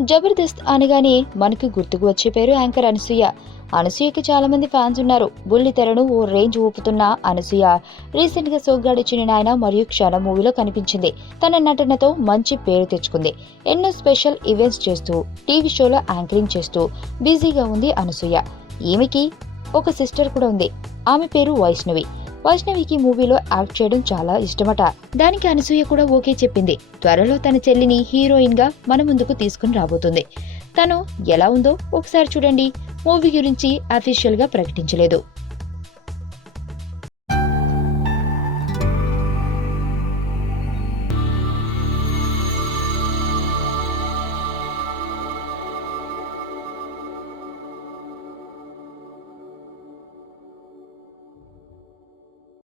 జబర్దస్త్ అనగానే మనకు గుర్తుకు వచ్చే పేరు యాంకర్ అనసూయ. అనసూయకి చాలా మంది ఫ్యాన్స్ ఉన్నారు. బుల్లితెరను ఓ రేంజ్ ఊపుతున్న అనసూయ రీసెంట్ గా సోగ్గాడే చిన్న నాయన మరియు క్షణ మూవీలో కనిపించింది. తన నటనతో మంచి పేరు తెచ్చుకుంది. ఎన్నో స్పెషల్ ఈవెంట్స్ చేస్తూ టీవీ షోలో యాంకరింగ్ చేస్తూ బిజీగా ఉంది అనసూయ. ఈమెకి ఒక సిస్టర్ కూడా ఉంది. ఆమె పేరు వైష్ణవి. వైష్ణవికి మూవీలో యాక్ట్ చేయడం చాలా ఇష్టమట. దానికి అనసూయ కూడా ఓకే చెప్పింది. త్వరలో తన చెల్లిని హీరోయిన్ గా మన ముందుకు తీసుకుని రాబోతుంది. తను ఎలా ఉందో ఒకసారి చూడండి. మూవీ గురించి అఫీషియల్ గా ప్రకటించలేదు.